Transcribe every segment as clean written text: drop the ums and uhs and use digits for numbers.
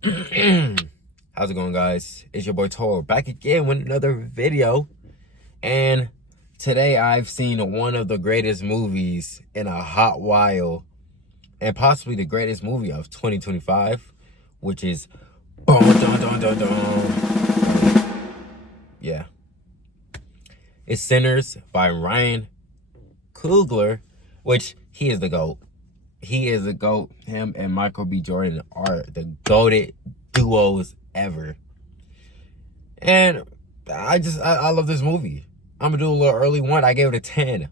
How's it going, guys? It's your boy Toro back again with another video. And today I've seen one of the greatest movies in a hot while, and possibly the greatest movie of 2025, which is yeah, it's Sinners by Ryan Coogler, which he is the GOAT. He is the GOAT. Him and Michael B. Jordan are the GOATed duos ever. And I love this movie. I'm gonna do a little early one. I gave it a 10.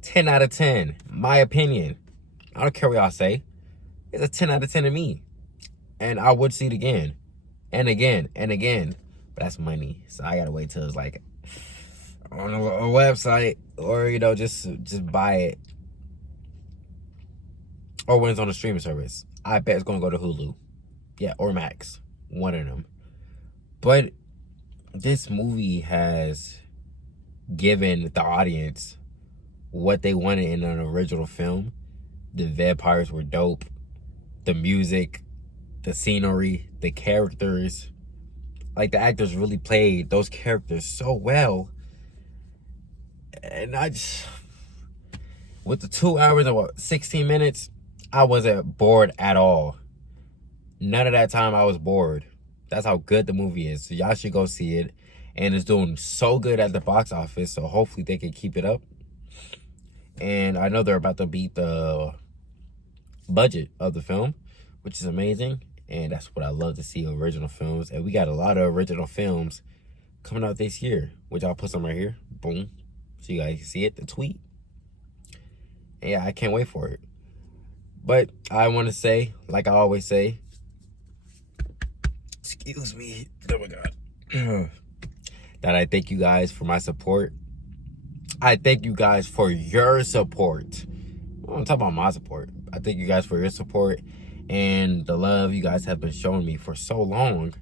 10 out of 10. My opinion. I don't care what y'all say. It's a 10 out of 10 to me. And I would see it again. And again. And again. But that's money. So I gotta wait till it's like on a website. Or, you know, just buy it. Or when it's on a streaming service. I bet it's gonna go to Hulu. Yeah, or Max. One of them. But this movie has given the audience what they wanted in an original film. The vampires were dope. The music, the scenery, the characters. Like, the actors really played those characters so well. And with the 2 hours and 16 minutes, I wasn't bored at all. None of that time I was bored. That's how good the movie is. So y'all should go see it. And it's doing so good at the box office. So hopefully they can keep it up. And I know they're about to beat the budget of the film, which is amazing. And that's what I love to see, original films. And we got a lot of original films coming out this year, which I'll put some right here. Boom. So you guys can see it, the tweet. And yeah, I can't wait for it. But I want to say, like I always say, excuse me, oh my God, that I thank you guys for my support. I thank you guys for your support. I'm talking about my support. I thank you guys for your support and the love you guys have been showing me for so long.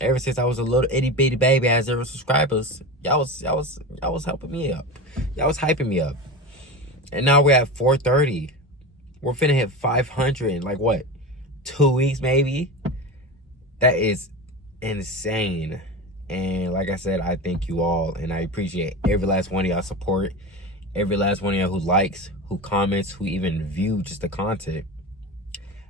Ever since I was a little itty bitty baby, I had 0 subscribers. Y'all was helping me up. Y'all was hyping me up. And now we're at 430. We're finna hit 500 in like what? 2 weeks maybe? That is insane. And like I said, I thank you all. And I appreciate every last one of y'all support. Every last one of y'all who likes, who comments, who even view just the content.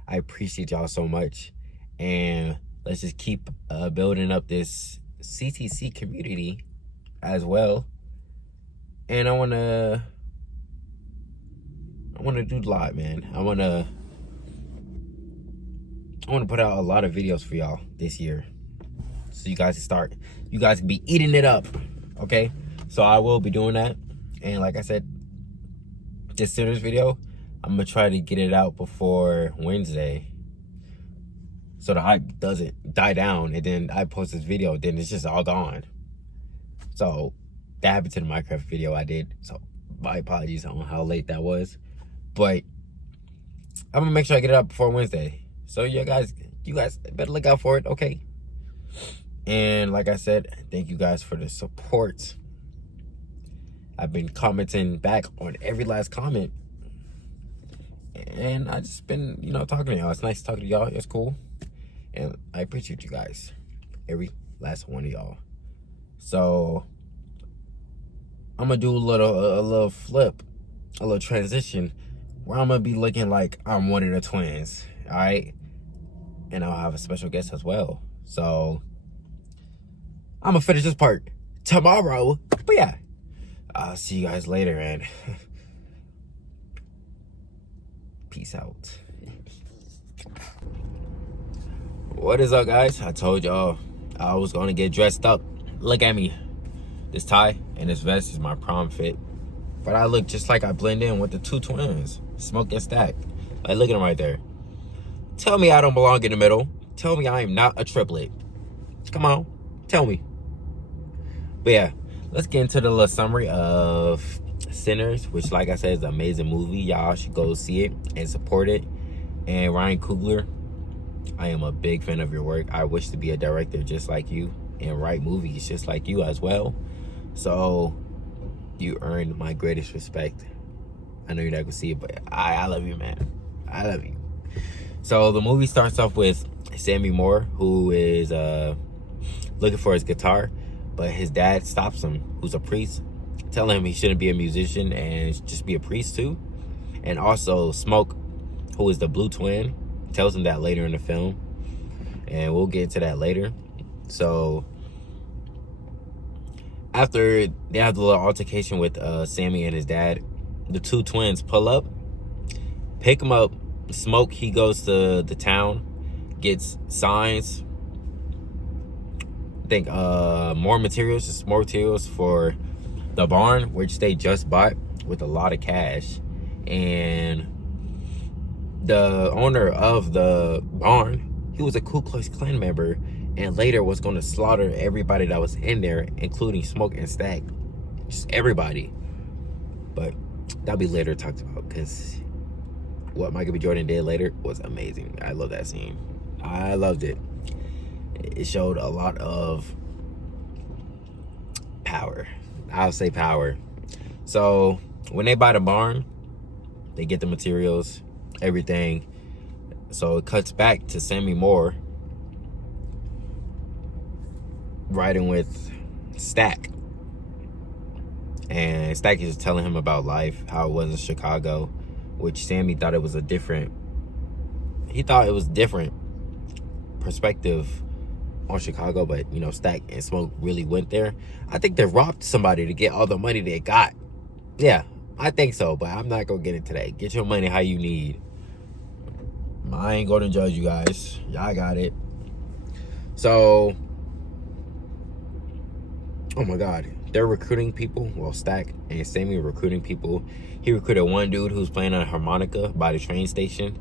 I appreciate y'all so much. And let's just keep building up this CTC community as well. And I want to do a lot, man. I want to put out a lot of videos for y'all this year. So you guys can be eating it up, okay? So I will be doing that. And like I said, this Sinners video, I'm going to try to get it out before Wednesday. So the hype doesn't die down. And then I post this video, then it's just all gone. So that happened to the Minecraft video I did. So my apologies on how late that was. But I'm going to make sure I get it up before Wednesday. So you guys better look out for it, okay? And like I said, thank you guys for the support. I've been commenting back on every last comment. And I just been, you know, talking to y'all. It's nice talking to y'all. It's cool. And I appreciate you guys. Every last one of y'all. So I'm going to do a little flip. A little transition. Where I'm going to be looking like I'm one of the twins. Alright? And I'll have a special guest as well. So I'm going to finish this part tomorrow. But yeah. I'll see you guys later, and peace out. What is up, guys? I told y'all I was going to get dressed up. Look at me. This tie and this vest is my prom fit. But I look just like I blend in with the two twins. Smoke and Stack. Like, look at them right there. Tell me I don't belong in the middle. Tell me I am not a triplet. Come on. Tell me. But yeah, let's get into the little summary of Sinners, which, like I said, is an amazing movie. Y'all should go see it and support it. And Ryan Coogler, I am a big fan of your work. I wish to be a director just like you and write movies just like you as well. So you earned my greatest respect. I know you're not gonna see it, but I love you, man. I love you. So the movie starts off with Sammy Moore, who is looking for his guitar, but his dad stops him, who's a priest, telling him he shouldn't be a musician and just be a priest too. And also Smoke, who is the blue twin, tells him that later in the film, and we'll get into that later. So after they have the little altercation with Sammy and his dad, the two twins pull up, pick him up. Smoke, he goes to the town, gets signs, I think more materials for the barn, which they just bought with a lot of cash. And the owner of the barn, he was a Ku Klux Klan member, and later was going to slaughter everybody that was in there, including Smoke and Stack, just everybody. But that'll be later talked about, because what Michael B. Jordan did later was amazing. I love that scene. I loved it. It showed a lot of power. I'll say power. So when they buy the barn, they get the materials, everything. So it cuts back to Sammy Moore riding with Stack. And Stack is telling him about life, how it was in Chicago, which Sammy thought it was different perspective on Chicago, but you know, Stack and Smoke really went there. I think they robbed somebody to get all the money they got. Yeah, I think so, but I'm not gonna get into that. Get your money how you need. I ain't gonna judge you guys. Y'all got it. So, oh my God, they're recruiting people. Well, Stack and Sammy are recruiting people. He recruited one dude who's playing a harmonica by the train station,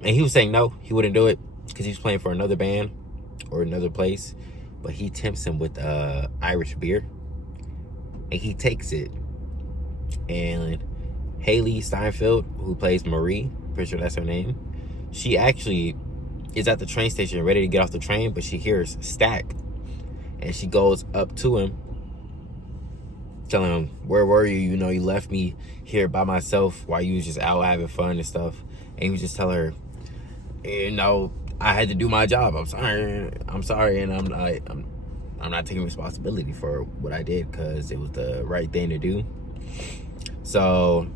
and he was saying no, he wouldn't do it because he's playing for another band or another place. But he tempts him with Irish beer, and he takes it. And Haley Steinfeld, who plays Marie, pretty sure that's her name, she actually is at the train station ready to get off the train, but she hears Stack, and she goes up to him, telling him, where were you? You know, you left me here by myself while you was just out having fun and stuff. And he was just telling her, you know, I had to do my job. I'm sorry, and I'm not taking responsibility for what I did, because it was the right thing to do. So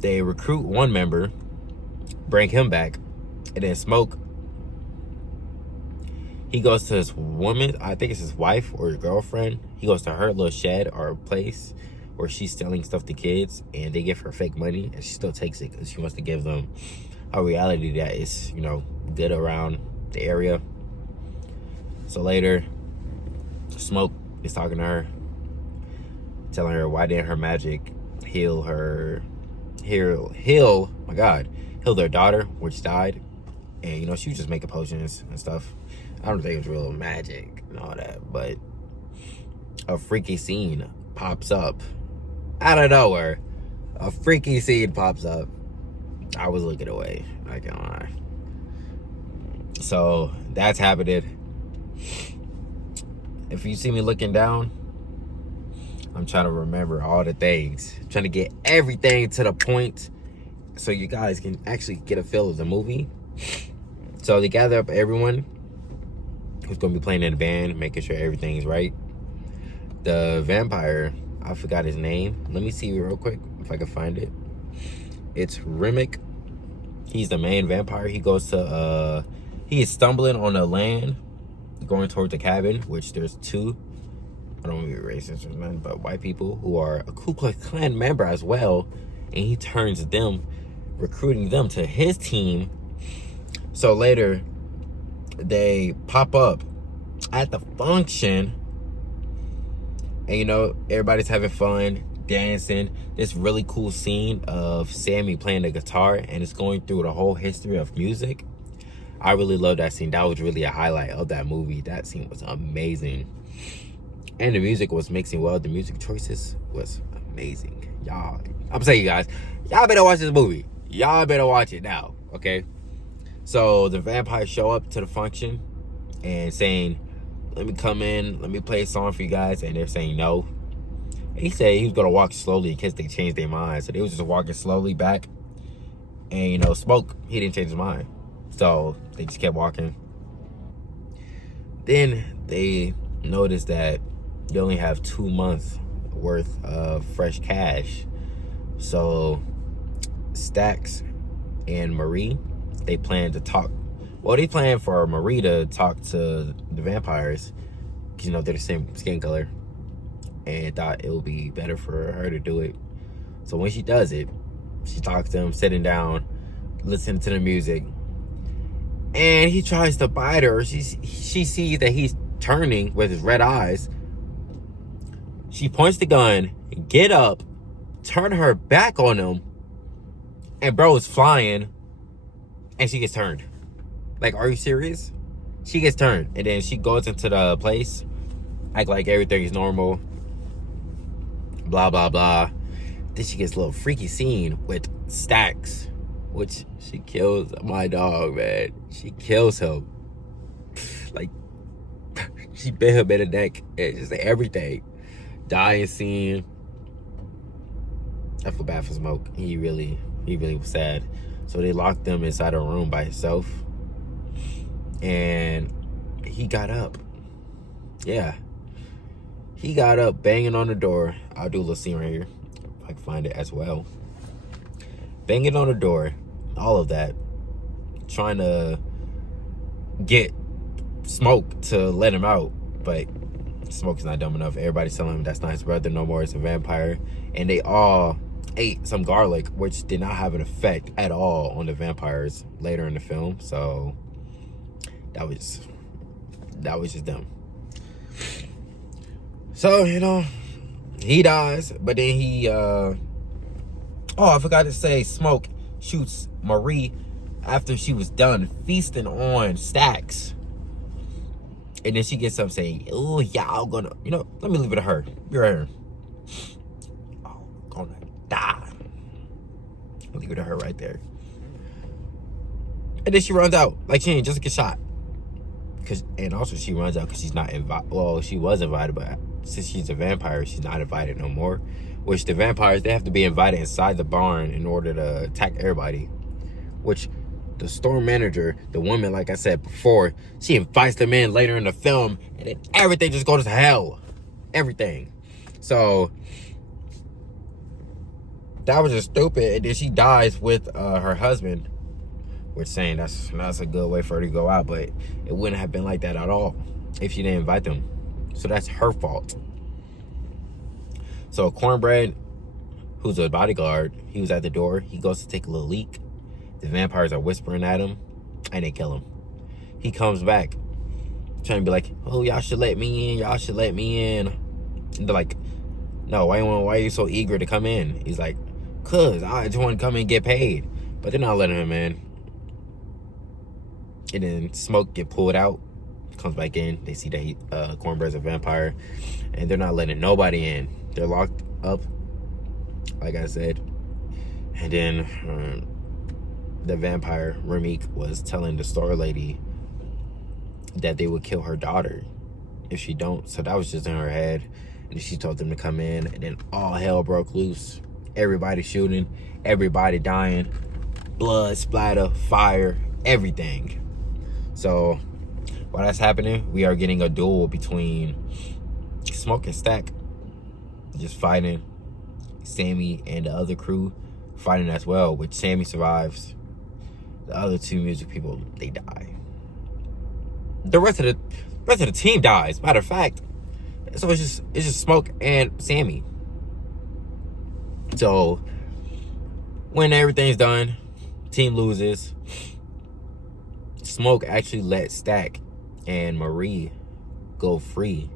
they recruit one member, bring him back, and then Smoke, he goes to his woman, I think it's his wife or his girlfriend. He goes to her little shed or place where she's selling stuff to kids, and they give her fake money, and she still takes it because she wants to give them a reality that is, you know, good around the area. So later, Smoke is talking to her, telling her why didn't her magic heal their daughter, which died. And you know, she was just making potions and stuff. I don't think it was real magic and all that, but a freaky scene pops up out of nowhere. A freaky scene pops up. I was looking away, I can't lie. So that's happening. If you see me looking down, I'm trying to remember all the things, trying to get everything to the point so you guys can actually get a feel of the movie. So they gather up everyone who's going to be playing in the band, making sure everything's right. The vampire, I forgot his name. Let me see real quick if I can find it. It's Remick. He's the main vampire. He goes to, he is stumbling on the land, going towards the cabin, which there's two, I don't want to be racist or nothing, but white people who are a Ku Klux Klan member as well. And he turns them, recruiting them to his team. So later, they pop up at the function, and you know, everybody's having fun, dancing. This really cool scene of Sammy playing the guitar, and it's going through the whole history of music. I really love that scene. That was really a highlight of that movie. That scene was amazing, and the music was mixing well. The music choices was amazing, y'all. I'm saying, you guys, y'all better watch this movie. Y'all better watch it now, okay? So the vampires show up to the function and saying, let me come in, let me play a song for you guys. And they're saying no. And he said he was going to walk slowly in case they changed their minds. So they was just walking slowly back. And, you know, Smoke, he didn't change his mind. So they just kept walking. Then they noticed that you only have 2 months worth of fresh cash. So Stacks and Marie, they planned to talk. Well, they planned for Marie to talk to the vampires, because, you know, they're the same skin color, and thought it would be better for her to do it. So when she does it, she talks to him, sitting down, listening to the music, and he tries to bite her. She sees that he's turning with his red eyes. She points the gun, get up, turn her back on him, and bro is flying, and she gets turned. Like, are you serious? She gets turned, and then she goes into the place, act like everything is normal, blah, blah, blah. Then she gets a little freaky scene with Stacks, which she kills my dog, man. She kills him. Like, she bit him in the neck, and just everything. Dying scene. I feel bad for Smoke. He really was sad. So they locked him inside a room by himself, and he got up. Yeah, he got up, banging on the door. I'll do a little scene right here if I can find it as well. Banging on the door, all of that, trying to get Smoke to let him out, but Smoke's not dumb enough. Everybody's telling him that's not his brother no more, it's a vampire. And they all ate some garlic, which did not have an effect at all on the vampires later in the film. So that was just dumb. So, you know, he dies, but then he oh, I forgot to say, Smoke shoots Marie after she was done feasting on Stacks. And then she gets up saying, oh, y'all gonna, you know, let me leave it to her. Be right here. Oh, gonna die. I'll leave it to her right there. And then she runs out. Like, she ain't just get shot. And also she runs out because she's not invited. Well, she was invited, but since she's a vampire, she's not invited no more. Which the vampires, they have to be invited inside the barn in order to attack everybody. Which the store manager, the woman, like I said before, she invites them in later in the film, and then everything just goes to hell. Everything. So that was just stupid. And then she dies with her husband, which saying that's a good way for her to go out, but it wouldn't have been like that at all if she didn't invite them. So that's her fault. So Cornbread, who's a bodyguard, he was at the door. He goes to take a little leak. The vampires are whispering at him, and they kill him. He comes back, trying to be like, oh, y'all should let me in. Y'all should let me in. And they're like, no, why are you so eager to come in? He's like, cause I just want to come in and get paid. But they're not letting him in. And then Smoke get pulled out, comes back in. They see that Cornbread's a vampire, and they're not letting nobody in. They're locked up, like I said. And then the vampire, Ramik, was telling the store lady that they would kill her daughter if she don't. So that was just in her head. And she told them to come in, and then all hell broke loose. Everybody shooting, everybody dying, blood, splatter, fire, everything. So while that's happening, we are getting a duel between Smoke and Stack, just fighting. Sammy and the other crew fighting as well, which Sammy survives. The other two music people, they die. The rest of the team dies, matter of fact. So it's just Smoke and Sammy. So when everything's done, team loses. Smoke actually let Stack and Marie go free,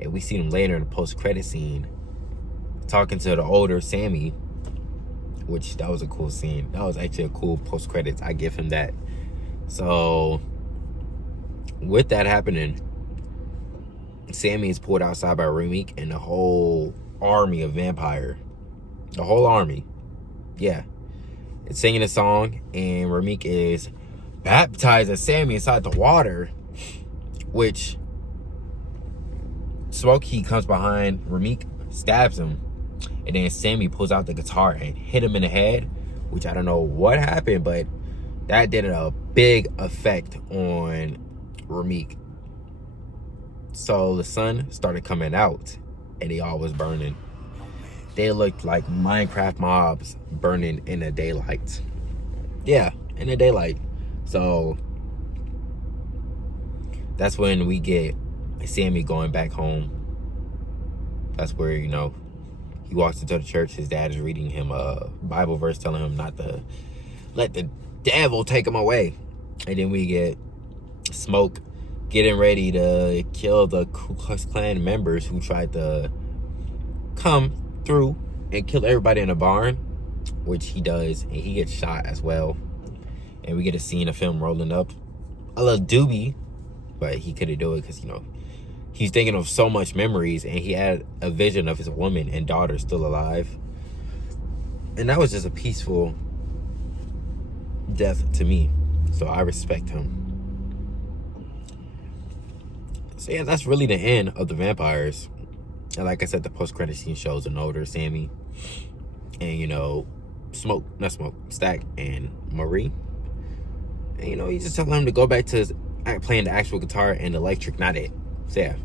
and we see them later in the post-credit scene talking to the older Sammy, which that was a cool scene. That was actually a cool post-credits. I give him that. So with that happening, Sammy is pulled outside by Ramik and the whole army of vampire. The whole army. Yeah. It's singing a song, and Ramik is baptizing Sammy inside the water, which Smoke, he comes behind Ramik, stabs him, and then Sammy pulls out the guitar and hit him in the head, which I don't know what happened, but that did a big effect on Ramik. So the sun started coming out and they all was burning. They looked like Minecraft mobs burning in the daylight. Yeah, in the daylight. So that's when we get Sammy going back home. That's where, you know, he walks into the church. His dad is reading him a Bible verse telling him not to let the devil take him away. And then we get Smoke getting ready to kill the Ku Klux Klan members who tried to come through and kill everybody in the barn, which he does, and he gets shot as well. And we get a scene of him rolling up a little doobie, but he couldn't do it because, you know, he's thinking of so much memories, and he had a vision of his woman and daughter still alive. And that was just a peaceful death to me, so I respect him. So yeah, that's really the end of the vampires. And like I said, the post-credit scene shows an older Sammy and, you know, Stack and Marie. And, you know, you just tell him to go back to playing the actual guitar and electric, not it. So yeah,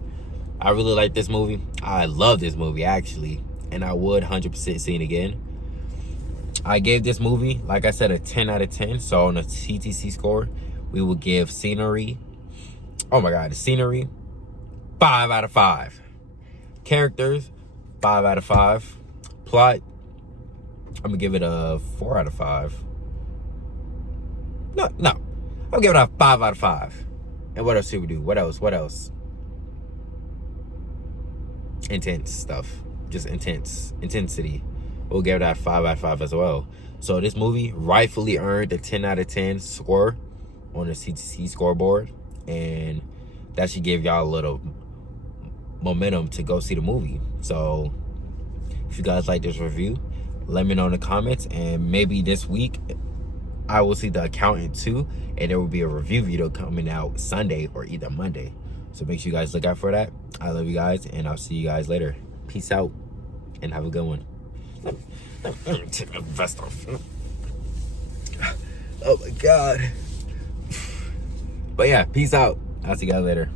I really like this movie. I love this movie, actually, and I would 100% see it again. I gave this movie, like I said, a 10 out of 10. So on a TTC score, we will give scenery, oh my God, the scenery, 5 out of 5. Characters, 5 out of 5. Plot, I'm gonna give it a 4 out of 5. No, I'm gonna give it a 5 out of 5. And what else should we do? What else? Intense stuff. Just intensity. We'll give it a 5 out of 5 as well. So this movie rightfully earned a 10 out of 10 score on the CTC scoreboard. And that should give y'all a little momentum to go see the movie. So if you guys like this review, let me know in the comments, and maybe this week I will see The Accountant 2, and there will be a review video coming out Sunday or either Monday. So make sure you guys look out for that. I love you guys, and I'll see you guys later. Peace out and have a good one. Let me take my vest off. Oh my God. But yeah, peace out. I'll see you guys later.